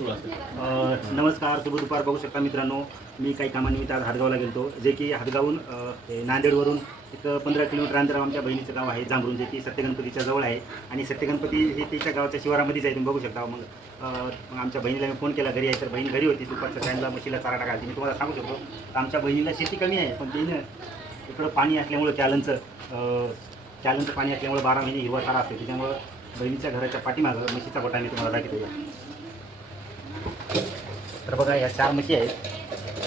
नमस्कार शुभ दुपार. बघू शकता मित्रांनो मी काही कामानिमित्त आज हादगावला गेलो जे की हादगावून नांदेडवरून एक पंधरा किलोमीटर अंतरावर आमच्या बहिणीचं गाव आहे जांभरून जे की सत्यगणपतीच्या जवळ आहे. आणि सत्यगणपती हे तिच्या गावाच्या शिवारामध्येच आहे तुम्ही बघू शकता. मग मग आमच्या बहिणीला मी फोन केला घरी आहे तर बहीण घरी होती दुपारच्या टाईमला म्हशीला चारा टाकायची मी तुम्हाला सांगू शकतो आमच्या बहिणीला शेती कमी आहे पण तिनं इकडं पाणी असल्यामुळं कॅलनचं कॅलनचं पाणी असल्यामुळे बारा महिने हिरवा चारा असते. त्याच्यामुळं बहिणीच्या घराच्या पाठीमागं म्हशीचा गोठा मी तुम्हाला दाखवतो. तर बघा ह्या चार म्हशी आहेत.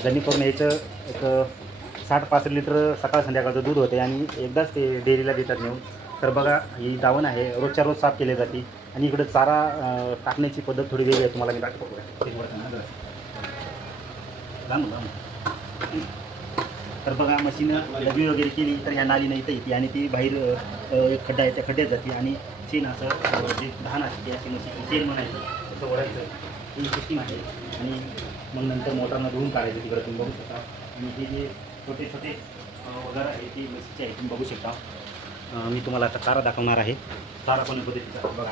गणी करून याचं एक साठ पासष्ट लिटर सकाळ संध्याकाळचं दूध होते आणि एकदाच ते डेअरीला देतात नेऊन. तर बघा ही दावण आहे. रोजच्या रोज साफ केली जाते. आणि इकडं चारा टाकण्याची पद्धत थोडी वेगळी आहे. तुम्हाला मी दाखवतो. तर बघा मशीनं डबी वगैरे केली तर ह्या नाली इथं येते आणि ती बाहेर एक खड्डा आहे त्या खड्ड्यात जाते. आणि चेन असं जे धान असते ती अशी मशीन चेन म्हणायचं असं ओढायचं. ही सिस्टीम आहे आणि मग नंतर मोटरनं धुवून काढायचं तिकडं. तुम्ही बघू शकता. आणि हे जे छोटे छोटे वगैरे आहे ते म्हशीचे आहे तुम्ही बघू शकता. मी तुम्हाला आता चारा दाखवणार आहे. चारा पण पद्धतीचा बघा.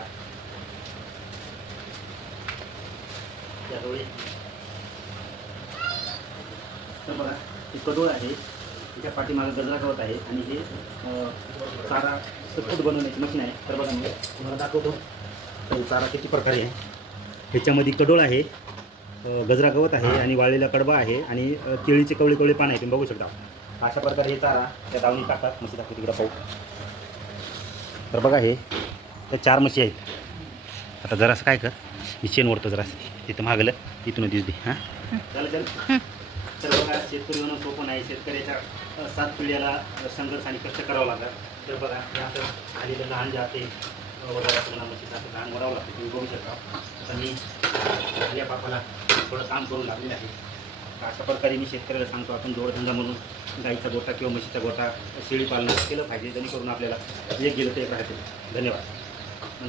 त्यामुळे तर बघा हे कडोळ आहे. त्याच्या पाठीमागं गजरा गवत आहे. आणि हे चारा सखत बनवण्याची मशीन आहे. तर बघा मी तुम्हाला दाखवतो. चारा किती प्रकारे आहे. ह्याच्यामध्ये कडोळ आहे गजरा गवत आहे आणि वाळलेला कडबा आहे आणि केळीचे कवळे कवळे पान आहे तुम्ही बघू शकता. अशा प्रकारे हे चारा त्या दावणी टाकतात. म्हशी दाखवतो तिकडं पाहू. तर बघा हे त्या चार म्हशी आहेत. आता जरासं काय कर मी शेण ओढतो जरासं तिथं मागलं तिथून दिसते हां. चालेल चालेल तर बघा शेतकरी होणं सोपं नाही शेतकऱ्याच्या सात पिढ्याला संघर्ष आणि कष्ट करावं लागतात. तर बघा आलेलं लहान जे असते अ, वगैरे असं म्हणा लहान वरावं लागतं तुम्ही बघू शकता आता मी या बापाला थोडं काम करून लागलेलं आहे अशा प्रकारे मी शेतकऱ्याला सांगतो आपण जोडधंदा म्हणून गाईचा गोटा किंवा म्हशीचा गोटा शेळी पालन केलं पाहिजे जेणेकरून आपल्याला जे गेलं ते एक राहते धन्यवाद.